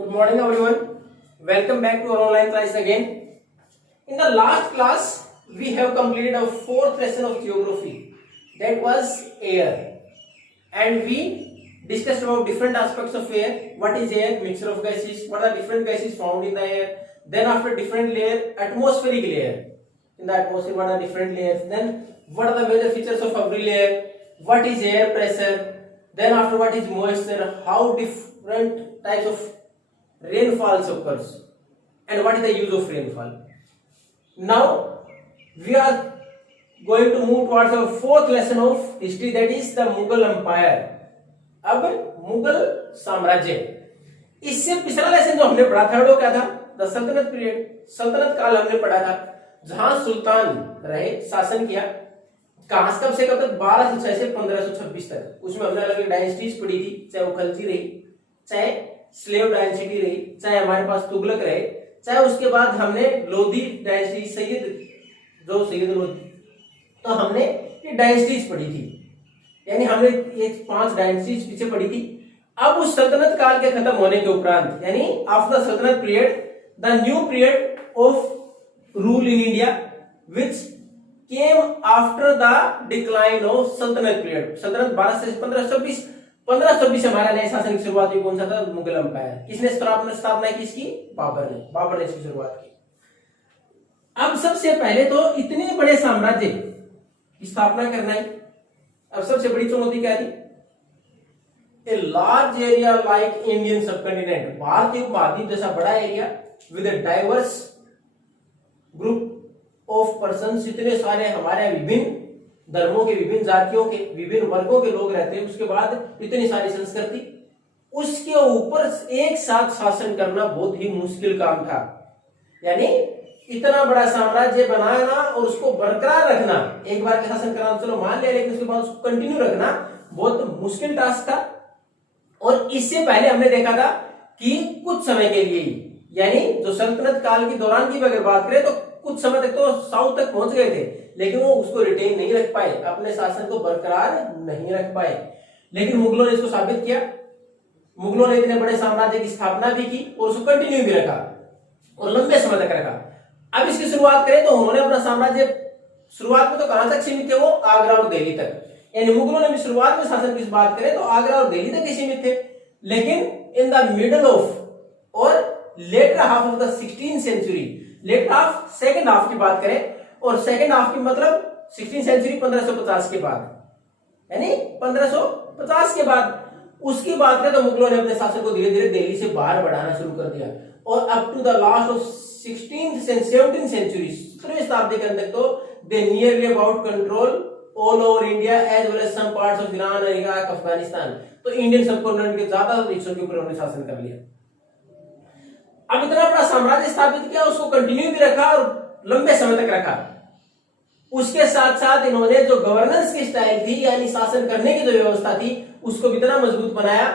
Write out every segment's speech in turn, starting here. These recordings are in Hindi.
Good morning everyone. Welcome back to our online class again. In the last class, we have completed our fourth lesson of geography. That was air. And we discussed about different aspects of air. What is air? Mixture of gases. What are different gases found in the air? Then after different layer, atmospheric layer. In the atmosphere, what are different layers? Then what are the major features of every layer? What is air pressure? Then after what is moisture? How different types of rainfalls occurs? And what is the use of rainfall? Now we are going to move towards our fourth lesson of history, that is the Mughal Empire. अब मुगल साम्राज्य, इससे पिछला लेसन जो हमने पढ़ा था वो क्या था? द सल्तनत पीरियड, सल्तनत काल हमने पढ़ा था जहां सुल्तान रहे, शासन किया। कहां कब से कब तक? 1206 से 1526 तक। उसमें हमने अलग अलग डायनेस्टीज पढ़ी थी, चाहे वो खलजी रही, चाहे स्लेव डायनेस्टी रही, चाहे हमारे पास तुगलक रहे, चाहे उसके बाद हमने लोधी डायनेस्टी, सैयद लोधी, तो हमने ये डायनेस्टीज पढ़ी थी। यानी हमने ये 5 डायनेस्टीज पीछे पढ़ी थी। अब उस सल्तनत काल के खत्म होने के उपरांत, यानी आफ्टर द सल्तनत period, the new period of rule in India which came after the decline of सल्तनत पीरियड। सल्तनत 12 से 1526 हमारा नए शासन की शुरुआत हुई। कौन सा था? मुगल एम्पायर। किसने स्थापना की इसकी? बाबर ने इसकी शुरुआत की। अब सबसे पहले तो इतने बड़े साम्राज्य की स्थापना करना है। अब सबसे बड़ी चुनौती क्या थी? A large area like Indian subcontinent, भारतीय उपमहाद्वीप जैसा बड़ा area with a diverse group of persons, इतने सारे हमारे विभिन्न धर्मों के, विभिन्न जातियों के, विभिन्न वर्गों के लोग रहते हैं। उसके बाद इतनी सारी संस्कृति, उसके ऊपर एक साथ शासन करना बहुत ही मुश्किल काम था। यानी इतना बड़ा साम्राज्य बनाना और उसको बरकरार रखना, एक बार के शासन करना चलो मान लिया, लेकिन उसके बाद उसको कंटिन्यू रखना बहुत मुश्किल टास्क था। और इससे पहले हमने देखा था कि कुछ समय के लिए, यानी जो सल्तनत काल के दौरान की अगर बात करें तो कुछ समय तक तो साउथ तक पहुंच गए थे, लेकिन वो उसको रिटेन नहीं रख पाए, अपने शासन को बरकरार नहीं रख पाए। लेकिन मुगलों ने इसको साबित किया। मुगलों ने इतने बड़े साम्राज्य की स्थापना भी की और उसको कंटिन्यू भी रखा और लंबे समय तक रखा। अब इसकी शुरुआत करें तो उन्होंने अपना साम्राज्य शुरुआत में तो कहां तक सीमित थे? वो आगरा और दिल्ली तक। यानी मुगलों ने भी शुरुआत में शासन की बात करें तो आगरा और दिल्ली तक ही सीमित थे। लेकिन इन द मिडल ऑफ और later half of the 16th century, later half, second half की बात करें, और सेकंड हाफ की मतलब 16th सेंचुरी 1550 के बाद, यानी 1550 के बाद उसकी बात करें तो मुगलों ने अपने शासन को धीरे धीरे दिल्ली से बाहर बढ़ाना शुरू कर दिया। और up to the last of 16th and 17th century, 17वीं शताब्दी के अंदर तो they nearly about control all over India as well as some parts of Iran, Iraq, Afghanistan. तो इंडियन सबकॉन्टिनेंट के ज्यादा हिस्सों के ऊपर उन्होंने शासन कर लिया। अब इतना बड़ा साम्राज्य स्थापित किया, उसको कंटिन्यू भी रखा और लंबे समय तक रखा। उसके साथ साथ इन्होंने जो गवर्नेंस की स्टाइल थी, यानी शासन करने की जो व्यवस्था थी, उसको भी इतना मजबूत बनाया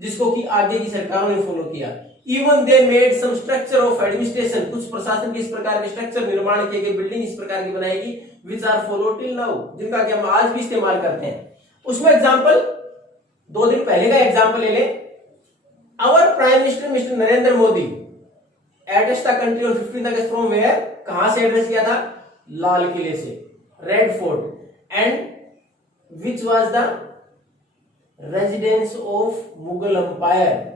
जिसको कि आगे की सरकारों ने फॉलो किया। Even they made some structure of administration, कुछ प्रशासन के इस प्रकार के स्ट्रक्चर निर्माण किए गए, बिल्डिंग इस प्रकार की बनाएगी which are follow till now, जिनका कि हम आज भी इस्तेमाल करते हैं। उसमें एग्जांपल 2 दिन पहले का एग्जांपल ले ले। Our prime minister mister Narendra Modi address the country on 15th August from where, कहां से एड्रेस किया था? लाल किले से, red fort, and which was the residence of Mughal empire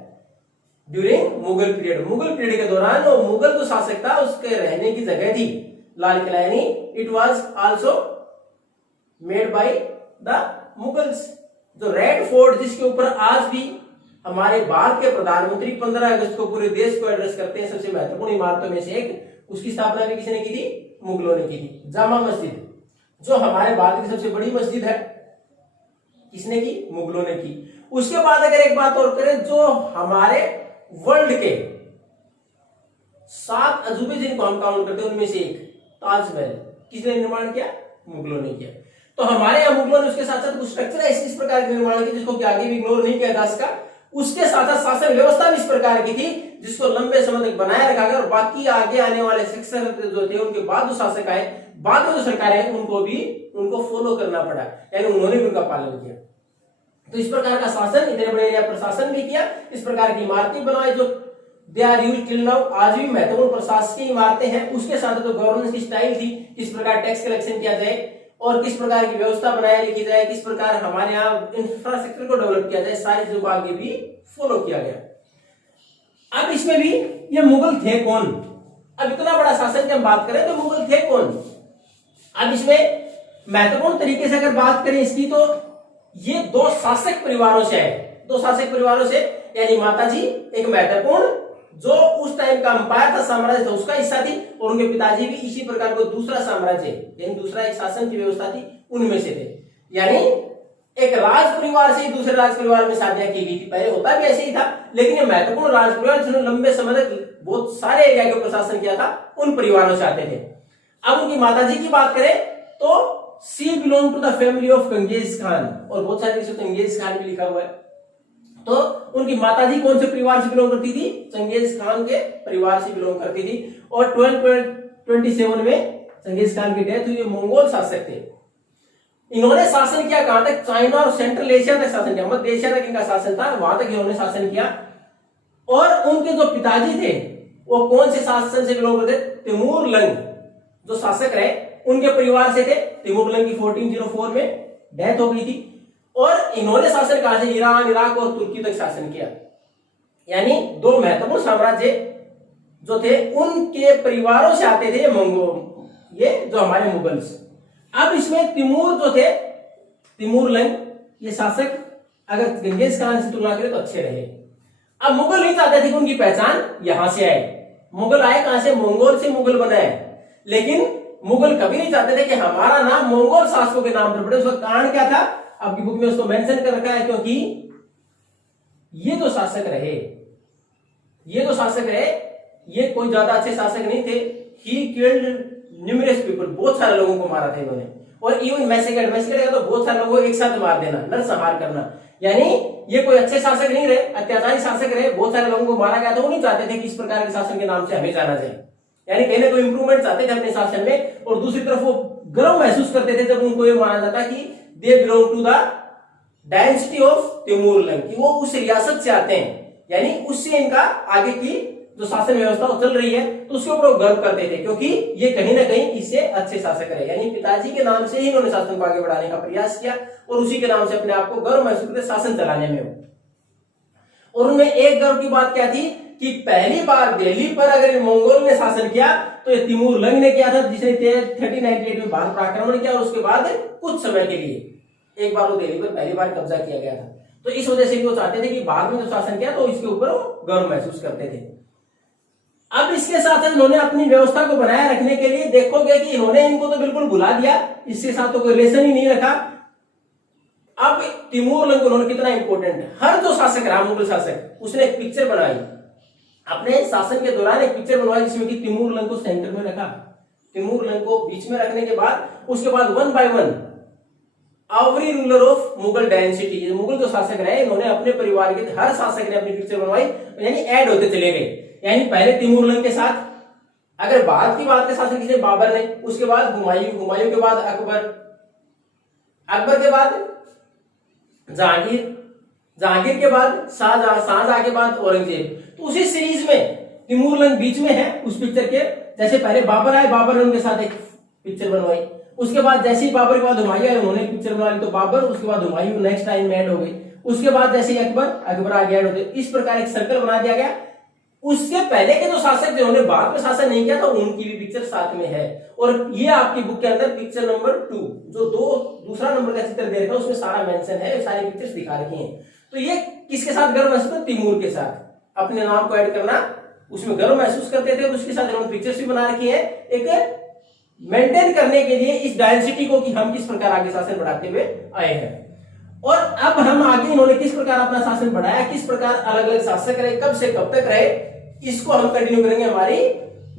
during Mughal period. Mughal period के दौरान वो मुगल जो शासक था उसके रहने की जगह थी लाल किला, यानी it was also made by the Mughals. जो रेड फोर्ट, जिसके ऊपर आज भी हमारे भारत के प्रधानमंत्री 15 अगस्त को पूरे देश को एड्रेस करते हैं, सबसे महत्वपूर्ण इमारतों में से एक, उसकी स्थापना भी किसने की थी? मुगलों ने की थी। जामा मस्जिद, जो हमारे भारत की सबसे बड़ी मस्जिद है, किसने की? मुगलों ने की। उसके बाद अगर एक बात और करें, जो हमारे वर्ल्ड के 7 अजूबे जिनको हम काउंट करते हैं, उनमें से एक ताजमहल किसने निर्माण किया? मुगलों ने किया। तो हमारे यहाँ मुगलों ने उसके साथ साथ कुछ स्ट्रक्चर इस प्रकार के निर्माण किया जिसको कि आगे भी इग्नोर नहीं किया जा सका। उसके साथ साथ शासन व्यवस्था भी इस प्रकार की थी जिसको लंबे समय तक बनाए रखा गया, और बाकी आगे आने वाले शिक्षक जो थे, उनके बाद जो शासक आए, बाद में जो सरकारें, उनको फॉलो करना पड़ा, यानी उन्होंने भी उनका पालन किया। तो इस प्रकार का शासन, इतने बड़े एरिया पर शासन भी किया, इस प्रकार की इमारतें बनाई जो they are used till now, आज भी महत्वपूर्ण प्रशासकीय इमारतें हैं। उसके साथ जो गवर्नेंस की स्टाइल थी, किस प्रकार टैक्स कलेक्शन किया जाए और किस प्रकार की व्यवस्था बनाए रखी जाए, किस प्रकार हमारे यहाँ इंफ्रास्ट्रक्चर को डेवलप किया जाए, सारी चीजों को आगे भी फॉलो किया गया। अब इसमें भी ये मुगल थे कौन, अब इतना बड़ा शासन की हम बात करें तो मुगल थे कौन। अब इसमें महत्वपूर्ण तरीके से अगर बात करें इसकी, तो ये दो शासक परिवारों से है, दो शासक परिवारों से, यानी माताजी एक महत्वपूर्ण जो उस टाइम का अंपायर था, साम्राज्य था, उसका हिस्सा थी, और उनके पिताजी भी इसी प्रकार को दूसरा साम्राज्य यानी दूसरा एक शासन की व्यवस्था थी उनमें से थे। यानी एक राज परिवार से दूसरे राज परिवार में शादियां की गई थी। पहले होता भी ऐसे ही था, लेकिन ये महत्वपूर्ण राज परिवार जिन्होंने लंबे समय तक बहुत सारे एरिया के प्रशासन किया था, उन परिवारों से आते थे। अब उनकी माताजी की बात करें तो she belong to the family of Genghis Khan, और बहुत सारे चंगेज खान भी लिखा हुआ है। तो उनकी माताजी कौन से परिवार से बिलोंग करती थी, चंगेज खान के परिवार से बिलोंग करती थी। और 1227 में चंगेज खान की डेथ हुई। मंगोल शासक थे, इन्होंने शासन किया कहां तक, चाइना और सेंट्रल एशिया तक शासन किया, मध्य एशिया तक इनका शासन था, वहां तक इन्होंने शासन किया। और उनके जो पिताजी थे वो कौन से शासन से बिलोंग करते, तिमूर लंग जो शासक रहे उनके परिवार से थे। तिमूर लंग की 1404 में डेथ हो गई थी। और इन्होंने शासन कहां से, ईरान, इराक और तुर्की तक शासन किया। यानी दो महत्वपूर्ण साम्राज्य जो थे उनके परिवारों से आते थे मंगोल, ये जो हमारे मुगल्स। अब इसमें तिमूर जो थे, तिमूर लंग ये शासक अगर चंगेज खान से तुलना करें तो अच्छे रहे। अब मुगल नहीं चाहते थे कि उनकी पहचान यहां से आए, मुगल आए कहां से, मंगोल से मुगल बनाए, लेकिन मुगल कभी नहीं चाहते थे कि हमारा नाम मंगोल शासकों के नाम पर पड़े। उसका कारण क्या था, आपकी बुक में उसको मेंशन कर रखा है, क्योंकि ये जो शासक रहे, ये जो शासक रहे, ये कोई ज्यादा अच्छे शासक नहीं थे। ही किल्ड न्यूमरस पीपल, बहुत सारे लोगों को मारा था इन्होंने। और इवन मैसेकेड का तो बहुत सारे लोगों को एक साथ मार देना, नरसंहार करना। यानी ये कोई अच्छे शासक नहीं रहे, अत्याचारी शासक रहे, बहुत सारे लोगों को मारा गया था। वो नहीं चाहते थे कि इस प्रकार के शासन के नाम से हमें जाना जाए, यानी कहीं ना कोई इंप्रूवमेंट चाहते थे अपने शासन में। और दूसरी तरफ वो गर्व महसूस करते थे जब उनको ये माना जाता कि they belong to the dynasty of Timur Lang, कि वो उस रियासत से आते हैं, यानी उससे इनका आगे की जो शासन व्यवस्था वो चल रही है, तो उसके ऊपर वो गर्व करते थे, क्योंकि ये कहीं ना कहीं इससे अच्छे शासक रहे। यानी पिताजी के नाम से ही इन्होंने शासन को आगे बढ़ाने का प्रयास किया और उसी के नाम से अपने आप को गर्व महसूस करते शासन चलाने में। और उनमें एक गर्व की बात क्या थी कि पहली बार दिल्ली पर अगर मंगोल ने शासन किया तो ये तिमूर लंग ने किया था, जिसने 1398 में भारत पर आक्रमण किया, और उसके बाद कुछ समय के लिए एक बार वो दिल्ली पर पहली बार कब्जा किया गया था। तो इस वजह से वो चाहते थे कि बाद में जो शासन किया तो इसके ऊपर वो गर्व महसूस करते थे। अब इसके साथ इन्होंने अपनी व्यवस्था को बनाए रखने के लिए देखोगे कि इन्होंने इनको तो बिल्कुल भुला दिया, इसके साथ तो कोई रिलेशन ही नहीं रखा। अब तिमूर लंग उन्होंने कितना इंपॉर्टेंट है, हर जो शासक रहा मुगल शासक उसने एक पिक्चर बनाई अपने शासन के दौरान, एक पिक्चर बनवाई जिसमें कि तिमूर लंग को सेंटर में रखा, तिमूर लंग को बीच में रखने के बाद उसके बाद one by one every ruler of Mughal dynasty, Mughal जो शासक रहे इन्होंने अपने परिवार के हर शासक ने अपनी पिक्चर बनवाई, यानी ऐड होते चले गए। यानी पहले तिमूर लंग के साथ, अगर बाद की बात के शासन किसे, बाबर ने, उसके बाद हुमायूं, हुमायूं के बाद अकबर, अकबर के बाद जहांगीर, जहांगीर के बाद शाहजहां, शाहजहां के बाद औरंगजेब। तो उसी सीरीज में तिमूर लंग बीच में है उस पिक्चर के। जैसे पहले बाबर आए, बाबर ने उनके साथ एक पिक्चर बनवाई, उसके बाद जैसे ही बाबर के बाद हुमायूं आए उन्होंने पिक्चर बना ली, तो बाबर, उसके बाद हुमायूं नेक्स्ट टाइम में ऐड हो गई, उसके बाद जैसे ही अकबर, अकबर आगे ऐड होते, इस प्रकार एक सर्कल बना दिया गया। उसके पहले के जो शासक जिन्होंने बाद में शासन नहीं किया था उनकी भी पिक्चर साथ में है। और ये आपकी बुक के अंदर पिक्चर नंबर 2 जो दूसरा नंबर का चित्र दे रखा है उसमें सारा मेंशन है, सारी पिक्चर्स दिखा रखी हैं। तो ये किसके साथ गर्व महसूस करते, तिमूर के साथ अपने नाम को ऐड करना, उसमें गर्व महसूस करते थे, और उसके साथ इन्होंने पिक्चर्स भी बना रखी है एक मेंटेन करने के लिए इस डायनेस्टी को कि हम किस प्रकार आगे शासन बढ़ाते हुए आए हैं। और अब हम आगे इन्होंने किस प्रकार अपना शासन बढ़ाया, किस प्रकार अलग अलग शासक रहे, कब से कब तक रहे, इसको हम कंटिन्यू करेंगे हमारी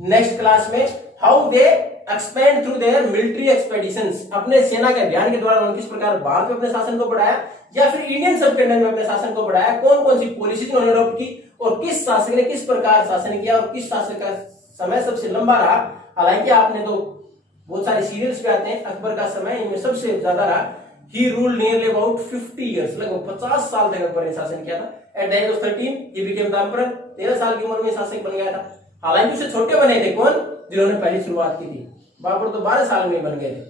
नेक्स्ट क्लास में। How they expand through their military expeditions, अपने सेना के अभियान के द्वारा उन्होंने किस प्रकार भारत में अपने शासन को बढ़ाया या फिर इंडियन सबकंटिनेंट में अपने शासन को बढ़ाया, कौन कौन सी पॉलिसीज उन्होंने अडॉप्ट की और किस शासक ने किस प्रकार शासन किया और किस शासक का समय सबसे लंबा रहा। हालांकि आपने तो बहुत सारे सीरियल्स पे आते हैं, अकबर का समय इनमें सबसे ज्यादा रहा। He ruled nearly about 50 years, लगभग 50 साल तक अकबर ने शासन किया था। At the age of 13 he became the emperor. 13 साल की उम्र में शासक बन गया था। हालांकि उससे छोटे बने थे कौन, जिन्होंने पहली शुरुआत की थी। बाबर तो 12 साल में बन गए थे।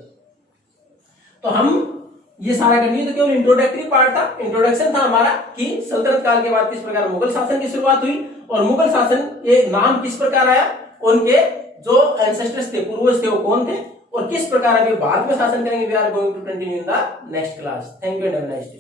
तो हम ये सारा करनी तो केवल इंट्रोडक्टरी पार्ट था, इंट्रोडक्शन था हमारा कि सल्तनत काल के बाद किस प्रकार मुगल शासन की शुरुआत हुई और मुगल शासन ये नाम किस प्रकार आया, उनके जो एंसेस्टर्स थे, पूर्वज थे, वो कौन थे और किस प्रकार अभी बाद में शासन करेंगे। We are going to continue in the next class. Thank you and have a nice day.